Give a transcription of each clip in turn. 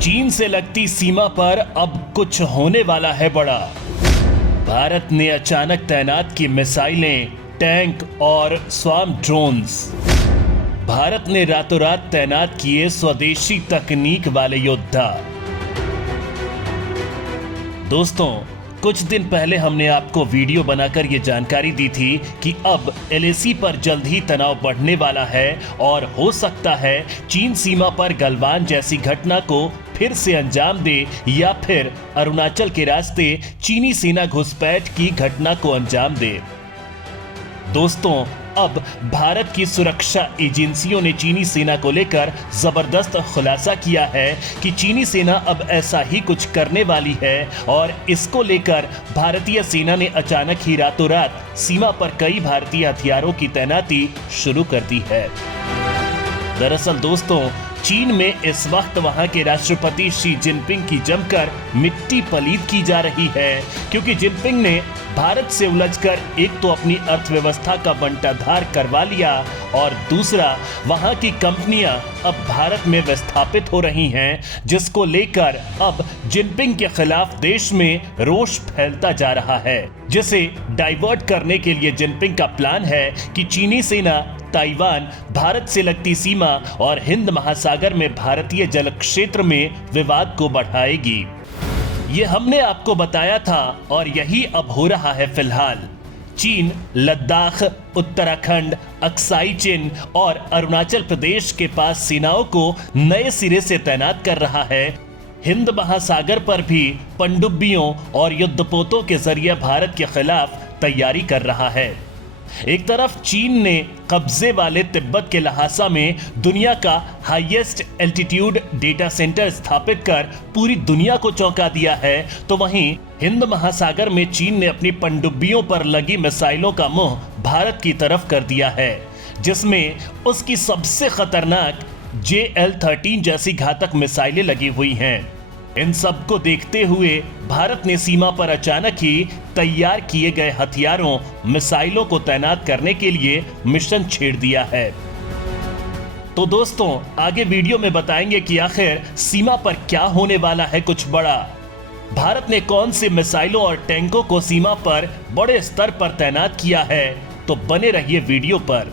चीन से लगती सीमा पर अब कुछ होने वाला है बड़ा। भारत ने अचानक तैनात की मिसाइलें, टैंक और स्वार्म ड्रोन्स। भारत ने रातों रात तैनात किए स्वदेशी तकनीक वाले योद्धा। दोस्तों, कुछ दिन पहले हमने आपको वीडियो बनाकर यह जानकारी दी थी कि अब एलएसी पर जल्द ही तनाव बढ़ने वाला है और हो सकता है चीन सीमा पर गलवान जैसी घटना को फिर से अंजाम दे या फिर अरुणाचल के रास्ते चीनी सेना घुसपैठ की घटना को अंजाम दे। दोस्तों, अब भारत की सुरक्षा एजेंसियों ने चीनी सेना को लेकर जबरदस्त खुलासा किया है कि चीनी सेना अब ऐसा ही कुछ करने वाली है और इसको लेकर भारतीय सेना ने अचानक ही रातों रात सीमा पर कई भारतीय हथियारों की तैनाती शुरू कर दी है। दरअसल दोस्तों, चीन में इस वक्त वहां के राष्ट्रपति शी जिनपिंग की जमकर मिट्टी पलीद की जा रही है, क्योंकि जिनपिंग ने भारत से उलझकर एक तो अपनी अर्थव्यवस्था का बंटाधार करवा लिया और दूसरा वहां की कंपनियां अब भारत में विस्थापित हो रही हैं, जिसको लेकर अब जिनपिंग के खिलाफ देश में रोष फैलता जा रहा है, जिसे डाइवर्ट करने के लिए जिनपिंग का प्लान है कि चीनी सेना ताइवान, भारत से लगती सीमा और हिंद महासागर में भारतीय जल क्षेत्र में विवाद को बढ़ाएगी। ये हमने आपको बताया था और यही अब हो रहा है फिलहाल। चीन लद्दाख, उत्तराखंड, अक्साई चिन और अरुणाचल प्रदेश के पास सेनाओं को नए सिरे से तैनात कर रहा है। हिंद महासागर पर भी पनडुब्बियों और युद्धपोतों के जरिए भारत के खिलाफ तैयारी कर रहा है। एक तरफ चीन ने कब्जे वाले तिब्बत के लहासा में दुनिया का हाईएस्ट एल्टीट्यूड डेटा सेंटर स्थापित कर पूरी दुनिया को चौंका दिया है, तो वहीं हिंद महासागर में चीन ने अपनी पनडुब्बियों पर लगी मिसाइलों का मुंह भारत की तरफ कर दिया है, जिसमें उसकी सबसे खतरनाक JL-13 जैसी घातक मिसाइलें लगी हुई हैं। इन सब को देखते हुए भारत ने सीमा पर अचानक ही तैयार किए गए हथियारों, मिसाइलों को तैनात करने के लिए मिशन छेड़ दिया है। तो दोस्तों, आगे वीडियो में बताएंगे कि आखिर सीमा पर क्या होने वाला है कुछ बड़ा। भारत ने कौन से मिसाइलों और टैंकों को सीमा पर बड़े स्तर पर तैनात किया है, तो बने रहिए वीडियो पर।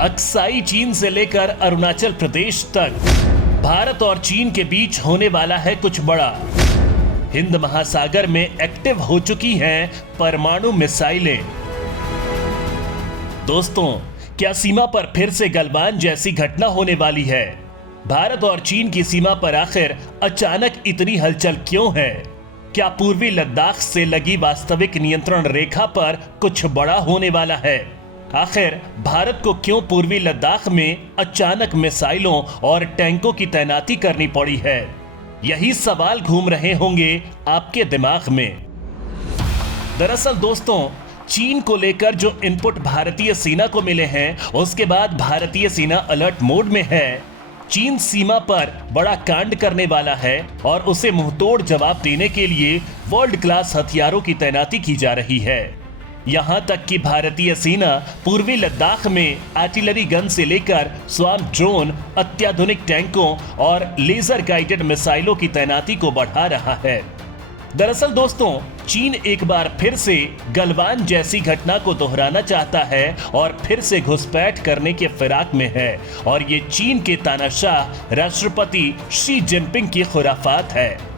अक्साई चीन से लेकर अरुणाचल प्रदेश तक भारत और चीन के बीच होने वाला है कुछ बड़ा। हिंद महासागर में एक्टिव हो चुकी हैं परमाणु मिसाइलें। दोस्तों, क्या सीमा पर फिर से गलवान जैसी घटना होने वाली है? भारत और चीन की सीमा पर आखिर अचानक इतनी हलचल क्यों है? क्या पूर्वी लद्दाख से लगी वास्तविक नियंत्रण रेखा पर कुछ बड़ा होने वाला है? आखिर भारत को क्यों पूर्वी लद्दाख में अचानक मिसाइलों और टैंकों की तैनाती करनी पड़ी है? यही सवाल घूम रहे होंगे आपके दिमाग में। दरअसल दोस्तों, चीन को लेकर जो इनपुट भारतीय सेना को मिले हैं, उसके बाद भारतीय सेना अलर्ट मोड में है। चीन सीमा पर बड़ा कांड करने वाला है और उसे मुंहतोड़ जवाब देने के लिए वर्ल्ड क्लास हथियारों की तैनाती की जा रही है। यहां तक कि भारतीय सेना पूर्वी लद्दाख में आर्टिलरी गन से लेकर स्वार्म ड्रोन, अत्याधुनिक टैंकों और लेजर गाइडेड मिसाइलों की तैनाती को बढ़ा रहा है। दरअसल दोस्तों, चीन एक बार फिर से गलवान जैसी घटना को दोहराना चाहता है और फिर से घुसपैठ करने के फिराक में है, और ये चीन के तानाशाह राष्ट्रपति शी जिनपिंग की खुराफात है।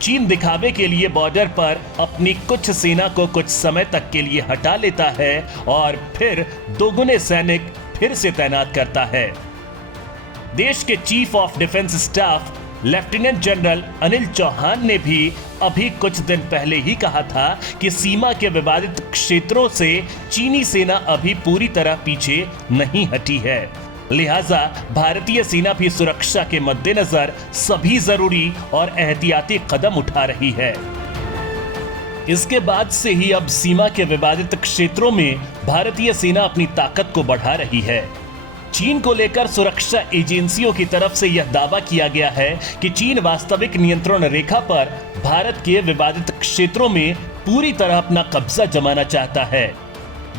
चीन दिखावे के लिए बॉर्डर पर अपनी कुछ सेना को कुछ समय तक के लिए हटा लेता है और फिर दोगुने सैनिक फिर से तैनात करता है। देश के chief of defence staff lieutenant general Anil Chauhan ने भी अभी कुछ दिन पहले ही कहा था कि सीमा के विवादित क्षेत्रों से चीनी सेना अभी पूरी तरह पीछे नहीं हटी है। लिहाजा भारतीय सेना भी सुरक्षा के मद्देनजर सभी जरूरी और एहतियाती कदम उठा रही है। इसके बाद से ही अब सीमा के विवादित क्षेत्रों में भारतीय सेना अपनी ताकत को बढ़ा रही है। चीन को लेकर सुरक्षा एजेंसियों की तरफ से यह दावा किया गया है कि चीन वास्तविक नियंत्रण रेखा पर भारत के विवादित क्षेत्रों में पूरी तरह अपना कब्जा जमाना चाहता है।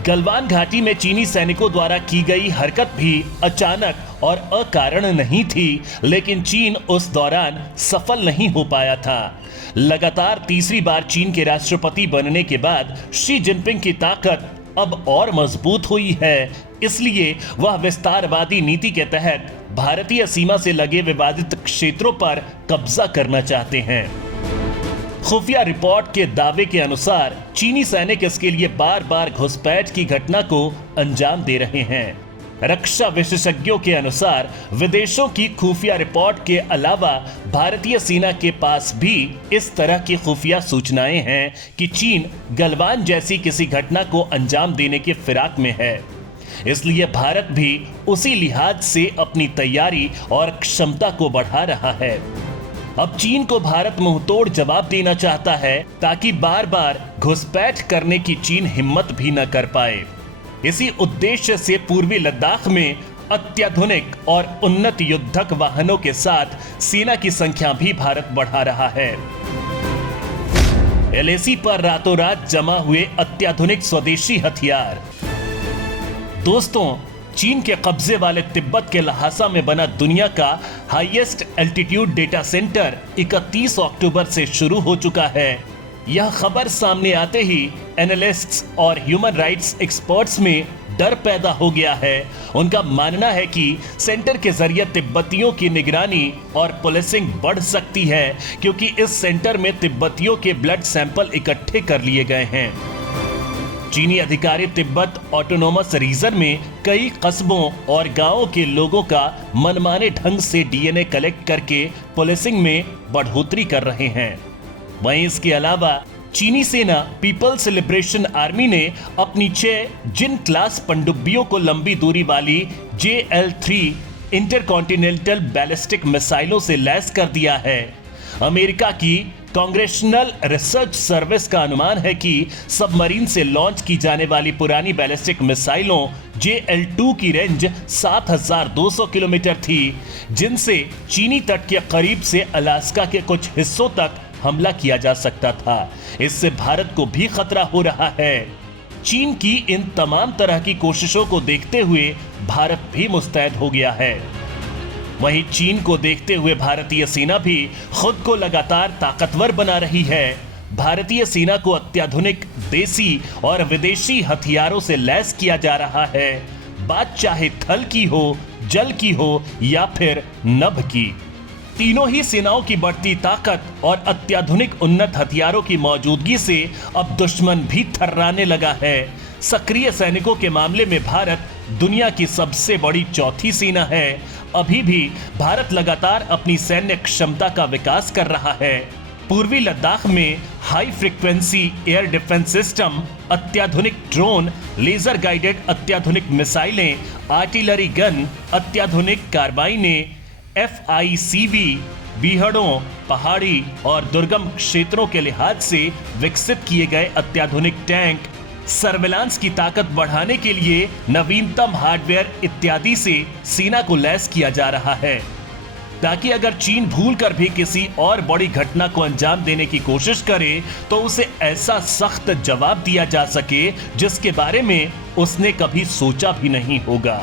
गलवान घाटी में चीनी सैनिकों द्वारा की गई हरकत भी अचानक और अकारण नहीं थी, लेकिन चीन उस दौरान सफल नहीं हो पाया था। लगातार तीसरी बार चीन के राष्ट्रपति बनने के बाद शी जिनपिंग की ताकत अब और मजबूत हुई है, इसलिए वह विस्तारवादी नीति के तहत भारतीय सीमा से लगे विवादित क्षेत्रों पर कब्जा करना चाहते हैं। खुफिया रिपोर्ट के दावे के अनुसार चीनी सैनिक इसके लिए बार बार घुसपैठ की घटना को अंजाम दे रहे हैं। रक्षा विशेषज्ञों के अनुसार विदेशों की खुफिया रिपोर्ट के अलावा भारतीय सेना के पास भी इस तरह की खुफिया सूचनाएं हैं कि चीन गलवान जैसी किसी घटना को अंजाम देने के फिराक में है। इसलिए भारत भी उसी लिहाज से अपनी तैयारी और क्षमता को बढ़ा रहा है। अब चीन को भारत मुंहतोड़ जवाब देना चाहता है ताकि बार बार घुसपैठ करने की चीन हिम्मत भी न कर पाए। इसी उद्देश्य से पूर्वी लद्दाख में अत्याधुनिक और उन्नत युद्धक वाहनों के साथ सेना की संख्या भी भारत बढ़ा रहा है। एलएसी पर रातों रात जमा हुए अत्याधुनिक स्वदेशी हथियार। दोस्तों, चीन के कब्जे वाले तिब्बत के लहासा में बना दुनिया का हाईएस्ट एल्टीट्यूड डेटा सेंटर 31 अक्टूबर से शुरू हो चुका है। यह खबर सामने आते ही एनालिस्ट्स और ह्यूमन राइट्स एक्सपर्ट्स में डर पैदा हो गया है। उनका मानना है कि सेंटर के जरिए तिब्बतियों की निगरानी और पुलिसिंग बढ़ सकती है, क्योंकि इस सेंटर में तिब्बतियों के ब्लड सैंपल इकट्ठे कर लिए गए हैं। चीनी अधिकारी तिब्बत ऑटोनोमस रीजन में कई कस्बों और गांवों के लोगों का मनमाने ढंग से डीएनए कलेक्ट करके पुलिसिंग में बढ़ोतरी कर रहे हैं। वहीं इसके अलावा चीनी सेना पीपल्स लिबरेशन आर्मी ने अपनी 6 जिन क्लास पनडुब्बियों को लंबी दूरी वाली JL-3 इंटरकॉन्टिनेंटल बैलिस्टिक मिसाइलों से लैस कर दिया है। अमेरिका की कांग्रेशनल रिसर्च सर्विस का अनुमान है कि सबमरीन से लॉन्च की जाने वाली पुरानी बैलिस्टिक मिसाइलों JL-2 की रेंज 7,200 किलोमीटर थी, जिनसे चीनी तट के करीब से अलास्का के कुछ हिस्सों तक हमला किया जा सकता था। इससे भारत को भी खतरा हो रहा है। चीन की इन तमाम तरह की कोशिशों को देखते हुए भारत भी मुस्तैद हो गया है। वहीं चीन को देखते हुए भारतीय सेना भी खुद को लगातार ताकतवर बना रही है। भारतीय सेना को अत्याधुनिक देसी और विदेशी हथियारों से लैस किया जा रहा है, बात चाहे थल की हो, जल की हो या फिर नभ की। तीनों ही सेनाओं की बढ़ती ताकत और अत्याधुनिक उन्नत हथियारों की मौजूदगी से अब दुश्मन भी थर्राने लगा है। सक्रिय सैनिकों के मामले में भारत दुनिया की सबसे बड़ी चौथी सेना है। अभी भी भारत लगातार अपनी सैन्य क्षमता का विकास कर रहा है। पूर्वी लद्दाख में high frequency air defence system, अत्याधुनिक ड्रोन, लेजर गाइडेड अत्याधुनिक मिसाइलें, आर्टिलरी गन, अत्याधुनिक कार्बाइनें, FICV, बीहड़ों, पहाड़ी और दुर्गम क्षेत्रों के लिहाज से विकसित किए गए अत्याधुनिक टैंक, सर्विलांस की ताकत बढ़ाने के लिए नवीनतम हार्डवेयर इत्यादि से सेना को लैस किया जा रहा है, ताकि अगर चीन भूलकर भी किसी और बड़ी घटना को अंजाम देने की कोशिश करे तो उसे ऐसा सख्त जवाब दिया जा सके जिसके बारे में उसने कभी सोचा भी नहीं होगा।